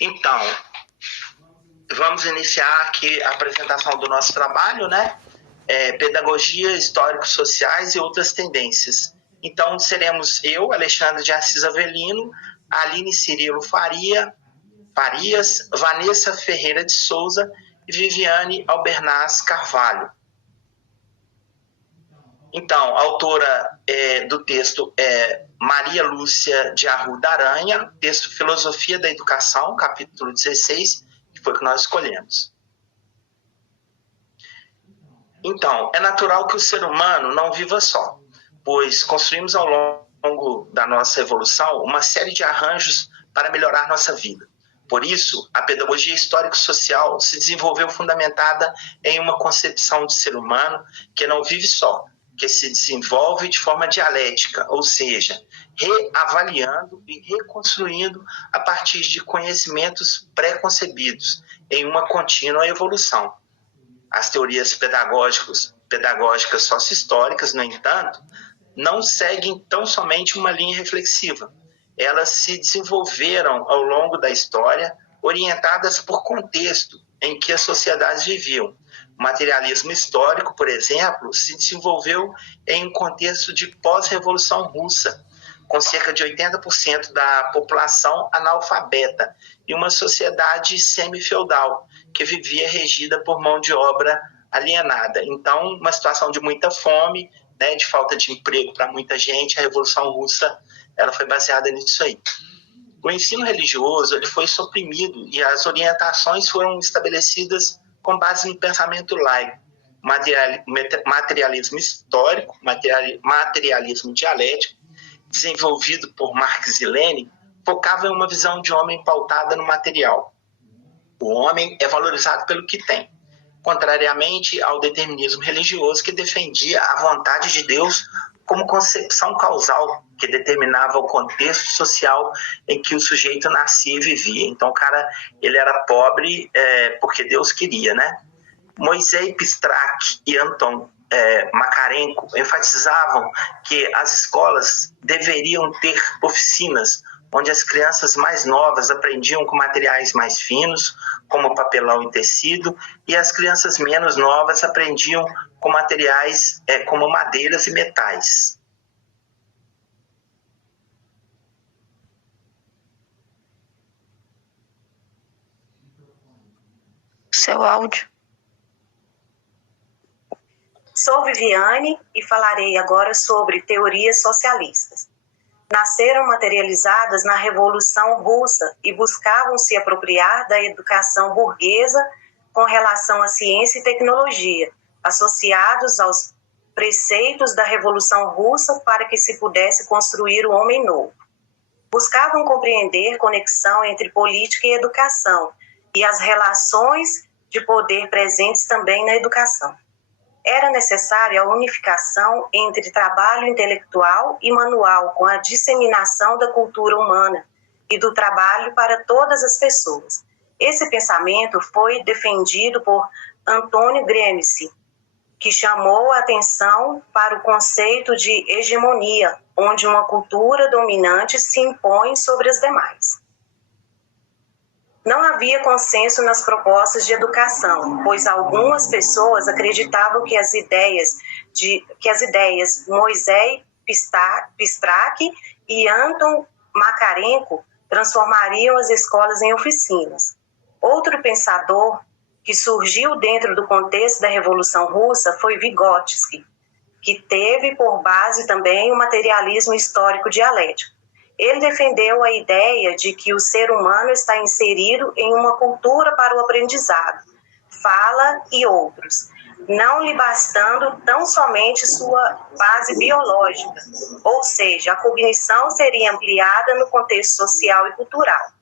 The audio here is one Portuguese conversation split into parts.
Então, vamos iniciar aqui a apresentação do nosso trabalho, né? Pedagogia, históricos sociais e outras tendências. Então, seremos eu, Alexandre de Assis Avelino, Aline Cirilo Farias, Vanessa Ferreira de Souza e Viviane Albernaz Carvalho. Então, a autora do texto é Maria Lúcia de Arruda Aranha, texto Filosofia da Educação, capítulo 16, que foi o que nós escolhemos. Então, é natural que o ser humano não viva só, pois construímos ao longo da nossa evolução uma série de arranjos para melhorar nossa vida. Por isso, a pedagogia histórico-social se desenvolveu fundamentada em uma concepção de ser humano que não vive só, que se desenvolve de forma dialética, ou seja, reavaliando e reconstruindo a partir de conhecimentos pré-concebidos em uma contínua evolução. As teorias pedagógicas sócio-históricas, no entanto, não seguem tão somente uma linha reflexiva. Elas se desenvolveram ao longo da história, orientadas por contexto em que as sociedades viviam. O materialismo histórico, por exemplo, se desenvolveu em um contexto de pós-revolução russa, com cerca de 80% da população analfabeta e uma sociedade semi-feudal, que vivia regida por mão de obra alienada. Então, uma situação de muita fome, né, de falta de emprego para muita gente. A Revolução Russa ela foi baseada nisso aí. O ensino religioso ele foi suprimido e as orientações foram estabelecidas com base no pensamento laico. Materialismo histórico, materialismo dialético, desenvolvido por Marx e Lenin, focava em uma visão de homem pautada no material. O homem é valorizado pelo que tem, contrariamente ao determinismo religioso que defendia a vontade de Deus como concepção causal que determinava o contexto social em que o sujeito nascia e vivia. Então o cara ele era pobre porque Deus queria, né? Moisés Pistrak e Anton Makarenko enfatizavam que as escolas deveriam ter oficinas onde as crianças mais novas aprendiam com materiais mais finos, como papelão e tecido, e as crianças menos novas aprendiam com materiais como madeiras e metais. Seu áudio. Sou Viviane e falarei agora sobre teorias socialistas. Nasceram materializadas na Revolução Russa e buscavam se apropriar da educação burguesa com relação à ciência e tecnologia, associados aos preceitos da Revolução Russa para que se pudesse construir o homem novo. Buscavam compreender conexão entre política e educação e as relações de poder presentes também na educação. Era necessária a unificação entre trabalho intelectual e manual com a disseminação da cultura humana e do trabalho para todas as pessoas. Esse pensamento foi defendido por Antônio Gramsci, que chamou a atenção para o conceito de hegemonia, onde uma cultura dominante se impõe sobre as demais. Não havia consenso nas propostas de educação, pois algumas pessoas acreditavam que as ideias Moisés Pistrak e Anton Makarenko transformariam as escolas em oficinas. Outro pensador que surgiu dentro do contexto da Revolução Russa foi Vygotsky, que teve por base também o materialismo histórico dialético. Ele defendeu a ideia de que o ser humano está inserido em uma cultura para o aprendizado, fala e outros, não lhe bastando tão somente sua base biológica, ou seja, a cognição seria ampliada no contexto social e cultural.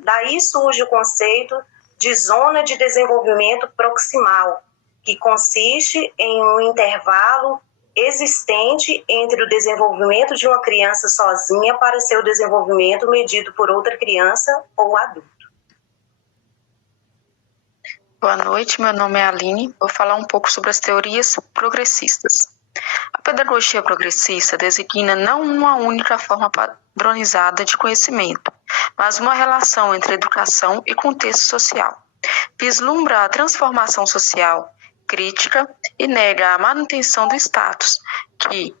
Daí surge o conceito de zona de desenvolvimento proximal, que consiste em um intervalo existente entre o desenvolvimento de uma criança sozinha para seu desenvolvimento medido por outra criança ou adulto. Boa noite, meu nome é Aline. Vou falar um pouco sobre as teorias progressistas. A pedagogia progressista designa não uma única forma padronizada de conhecimento, mas uma relação entre educação e contexto social. Vislumbra a transformação social, crítica e nega a manutenção do status, que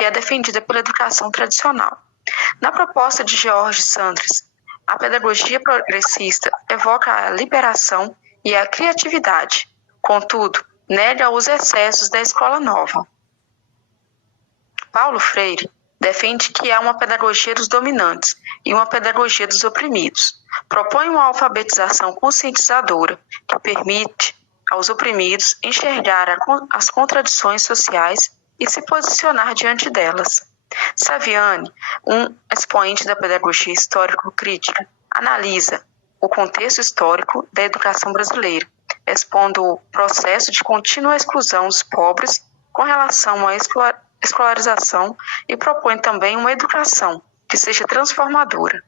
é defendida pela educação tradicional. Na proposta de George Sanders, a pedagogia progressista evoca a liberação e a criatividade, contudo, nega os excessos da escola nova. Paulo Freire defende que há uma pedagogia dos dominantes e uma pedagogia dos oprimidos. Propõe uma alfabetização conscientizadora que permite aos oprimidos enxergar as contradições sociais e se posicionar diante delas. Saviani, um expoente da pedagogia histórico-crítica, analisa o contexto histórico da educação brasileira, expondo o processo de contínua exclusão dos pobres com relação à escolarização e propõe também uma educação que seja transformadora.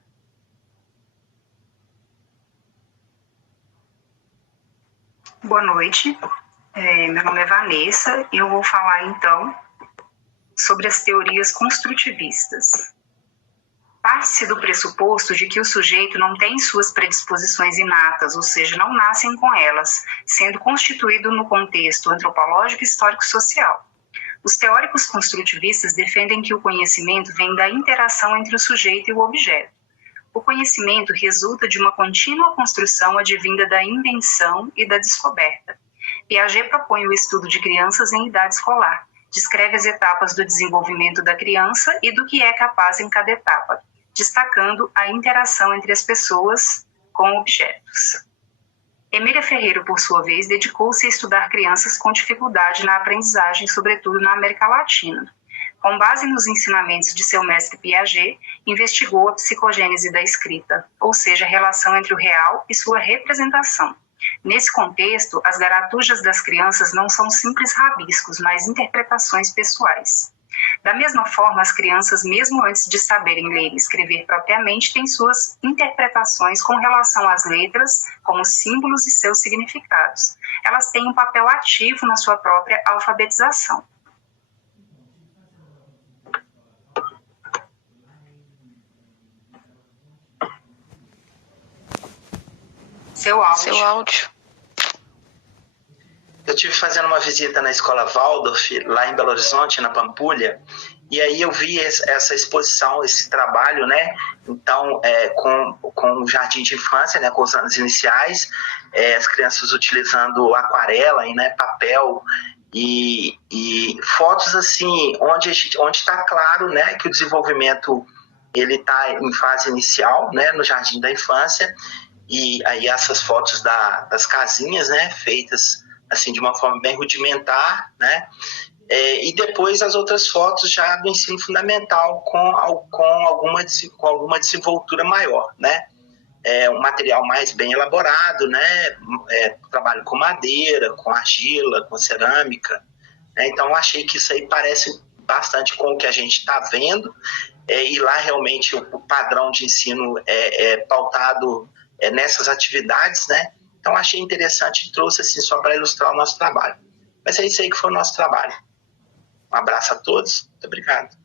Boa noite, meu nome é Vanessa e eu vou falar então sobre as teorias construtivistas. Parte-se do pressuposto de que o sujeito não tem suas predisposições inatas, ou seja, não nascem com elas, sendo constituído no contexto antropológico e histórico-social. Os teóricos construtivistas defendem que o conhecimento vem da interação entre o sujeito e o objeto. O conhecimento resulta de uma contínua construção advinda da invenção e da descoberta. Piaget propõe o estudo de crianças em idade escolar, descreve as etapas do desenvolvimento da criança e do que é capaz em cada etapa, destacando a interação entre as pessoas com objetos. Emília Ferreira, por sua vez, dedicou-se a estudar crianças com dificuldade na aprendizagem, sobretudo na América Latina. Com base nos ensinamentos de seu mestre Piaget, investigou a psicogênese da escrita, ou seja, a relação entre o real e sua representação. Nesse contexto, as garatujas das crianças não são simples rabiscos, mas interpretações pessoais. Da mesma forma, as crianças, mesmo antes de saberem ler e escrever propriamente, têm suas interpretações com relação às letras, como símbolos e seus significados. Elas têm um papel ativo na sua própria alfabetização. Seu áudio. Eu estive fazendo uma visita na escola Waldorf, lá em Belo Horizonte, na Pampulha, e aí eu vi essa exposição, esse trabalho, né? Então, com o jardim de infância, né? Com os anos iniciais, as crianças utilizando aquarela, né? Papel e fotos assim, onde está claro, né? Que o desenvolvimento ele está em fase inicial, né? No jardim da infância, e aí essas fotos das casinhas, né? Feitas assim, de uma forma bem rudimentar, né? E depois as outras fotos já do ensino fundamental com alguma desenvoltura maior, né? Um material mais bem elaborado, né? Trabalho com madeira, com argila, com cerâmica, né? Então eu achei que isso aí parece bastante com o que a gente está vendo, e lá realmente o padrão de ensino é pautado nessas atividades, né? Então, achei interessante e trouxe assim só para ilustrar o nosso trabalho. Mas é isso aí que foi o nosso trabalho. Um abraço a todos. Muito obrigado.